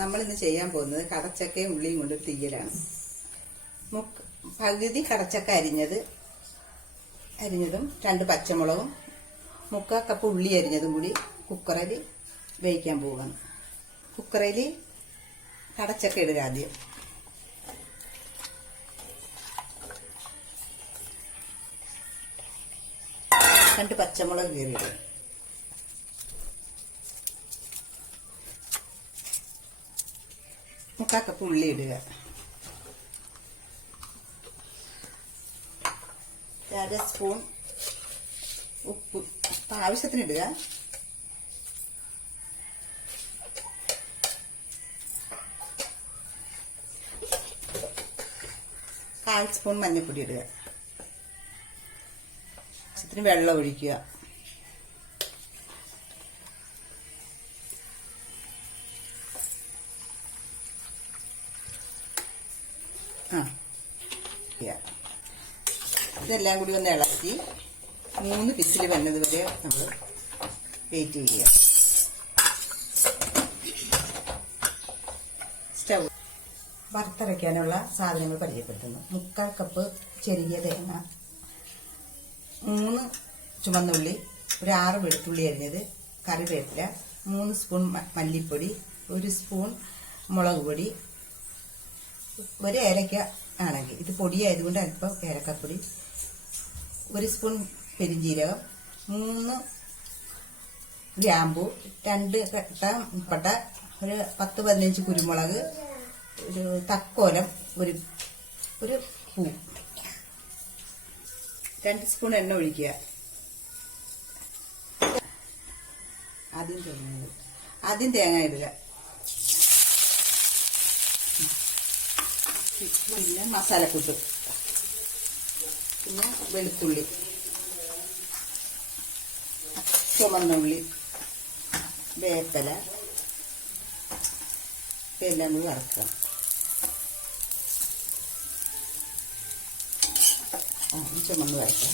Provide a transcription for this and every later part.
നമ്മളിന്ന് ചെയ്യാൻ പോകുന്നത് കടച്ചക്കയും ഉള്ളിയും കൊണ്ടൊരു തീയലാണ്. പകുതി കടച്ചക്ക അരിഞ്ഞതും 2 പച്ചമുളകും 3/4 കപ്പ് ഉള്ളി അരിഞ്ഞതും കൂടി കുക്കറിൽ വേവിക്കാൻ പോവുകയാണ്. കുക്കറിൽ കടച്ചക്ക ഇടുക. ആദ്യം 2 പച്ചമുളക് കീറിയിടുക. മുക്കാൽ കപ്പ് ഉള്ളി ഇടുക. 1/2 സ്പൂൺ ഉപ്പ് ആവശ്യത്തിന് ഇടുക. കാൽ സ്പൂൺ മഞ്ഞൾപ്പൊടി ഇടുക. ആവശ്യത്തിന് വെള്ളം ഒഴിക്കുക. ഇതെല്ലാം കൂടി ഒന്ന് ഇളക്കി 3 വിസിൽ വരുന്നത് വരെ നമ്മൾ വെയിറ്റ് ചെയ്യുക. സ്റ്റൗ വറുത്തരയ്ക്കാനുള്ള സാധനങ്ങൾ പരിചയപ്പെടുത്തുന്നു. 3/4 കപ്പ് ചെറിയ തേങ്ങ, 3 ചുവന്നുള്ളി, ഒരു 6 വെളുത്തുള്ളി അരിഞ്ഞത്, കറിവേപ്പില, 3 സ്പൂൺ മല്ലിപ്പൊടി, 1 സ്പൂൺ മുളക് പൊടി, 1 ഏലക്ക ആണെങ്കിൽ ഇത് പൊടിയായതുകൊണ്ട് അല്പം ഏലക്കപ്പൊടി, 1 സ്പൂൺ പെരിഞ്ജീരകം, 3 ഗ്രാമ്പു, 2 പട്ട, ഒരു 10-15 കുരുമുളക്, ഒരു തക്കോലം, ഒരു പൂ. 2 സ്പൂൺ എണ്ണ ഒഴിക്കുക. ആദ്യം തേങ്ങ ഇടുക. പിന്നെ മസാലക്കൂട്ട്, പിന്നെ വെളുത്തുള്ളി, ചുവന്നുള്ളി, വേപ്പില, ഇതെല്ലാം കൂടി വറുക്കുക. ചുമന്ന് വറുക്കുക.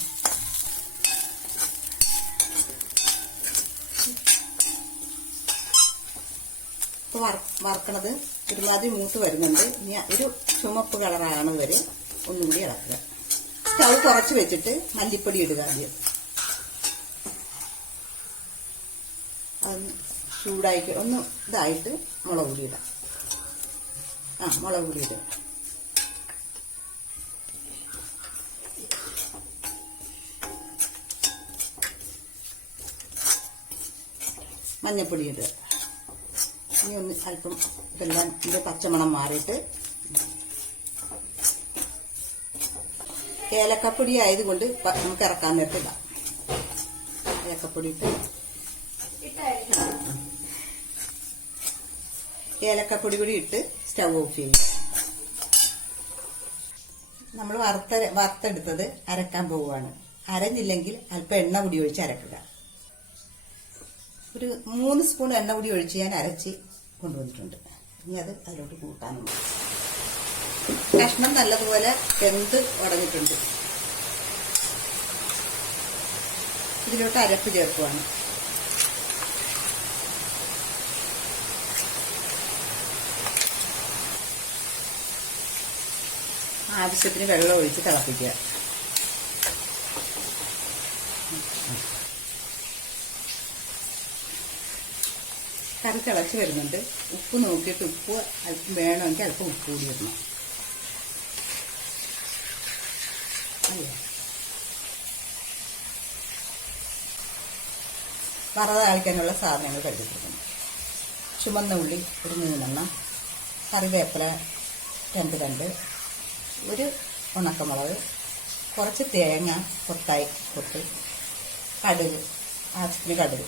ഇപ്പോൾ വറുക്കണത് ഒരുമാതിരി മൂത്ത് വരുന്നുണ്ട്. ഇനി ഒരു ചുമപ്പ് കളറാണ് വരെ ഒന്നുകൂടി ഇളക്കുക. സ്റ്റൗ കുറച്ച് വെച്ചിട്ട് മല്ലിപ്പൊടി ഇടുക. ആദ്യം അത് ചൂടാക്കി ഒന്ന് ഇതായിട്ട് മുളക് പൊടി ഇടാം. മുളക് പൊടി ഇടുക. മഞ്ഞപ്പൊടി ഇടുക. ഇനി ഒന്ന് അല്പം ഇതെല്ലാം ഇത് പച്ചമണം മാറിയിട്ട്, ഏലക്കപ്പൊടി ആയതുകൊണ്ട് നമുക്ക് ഇറക്കാൻ നേരത്തെ ഇടാം. ഏലക്കപ്പൊടി ഇട്ട് ഏലക്കപ്പൊടി കൂടി ഇട്ട് സ്റ്റൗ ഓഫ് ചെയ്യും. നമ്മൾ വറുത്തെടുത്തത് അരക്കാൻ പോവുകയാണ്. അരഞ്ഞില്ലെങ്കിൽ അല്പം എണ്ണ കൂടി ഒഴിച്ച് അരക്കുക. ഒരു 3 സ്പൂൺ എണ്ണ കൂടി ഒഴിച്ച് ഞാൻ അരച്ച് കൊണ്ടുവന്നിട്ടുണ്ട്. ഇനി അത് അതിലോട്ട് കൂട്ടാനുണ്ട്. കഷ്ണം നല്ലതുപോലെ വെന്ത് ഉടഞ്ഞിട്ടുണ്ട്. ഇതിലോട്ട് അരപ്പ് ചേർക്കുവാണ്. ആവശ്യത്തിന് വെള്ളം ഒഴിച്ച് തിളപ്പിക്കുക. കറി തിളച്ച് വരുന്നുണ്ട്. ഉപ്പ് നോക്കിയിട്ട് ഉപ്പ് അല്പം വേണമെങ്കിൽ അല്പം ഉപ്പ് കൂടി ഇടണം. വറതാളിക്കാനുള്ള സാധനങ്ങൾ കരുതിയിരിക്കുന്നു. ചുമന്ന ഉള്ളി ഒരു 3 എണ്ണം, കറിവേപ്പില 2 തണ്ട്, ഒരു ഉണക്കമുളക്, കുറച്ച് തേങ്ങ കൊത്ത്, കടുക്, ആവശ്യത്തിന് കടുക്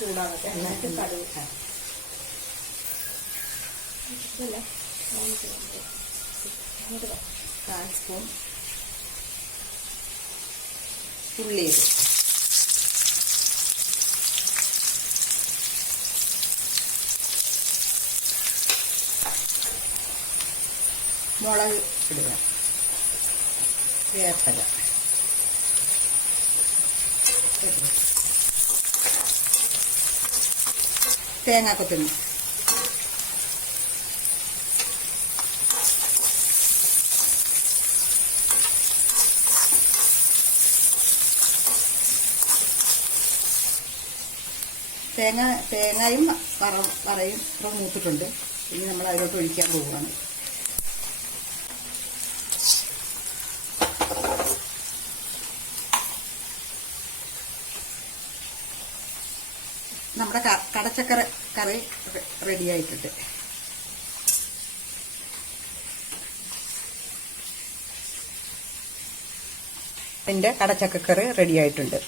ചൂടാകട്ടെ. എന്നിട്ട് കടുക് 1/4 സ്പൂൺ ഉള്ളി, മുളക് ഇടുക, വേപ്പില, തേങ്ങാക്കൊത്തിന്. തേങ്ങയും വറയും മൂത്തിട്ടുണ്ട്. ഇനി നമ്മൾ അതിലോട്ട് ഒഴിക്കാൻ പോവുകയാണ്. നമ്മുടെ കടച്ചക്കര കറി റെഡി ആയിട്ടുണ്ട്. എൻ്റെ കടച്ചക്കക്കറി റെഡി ആയിട്ടുണ്ട്.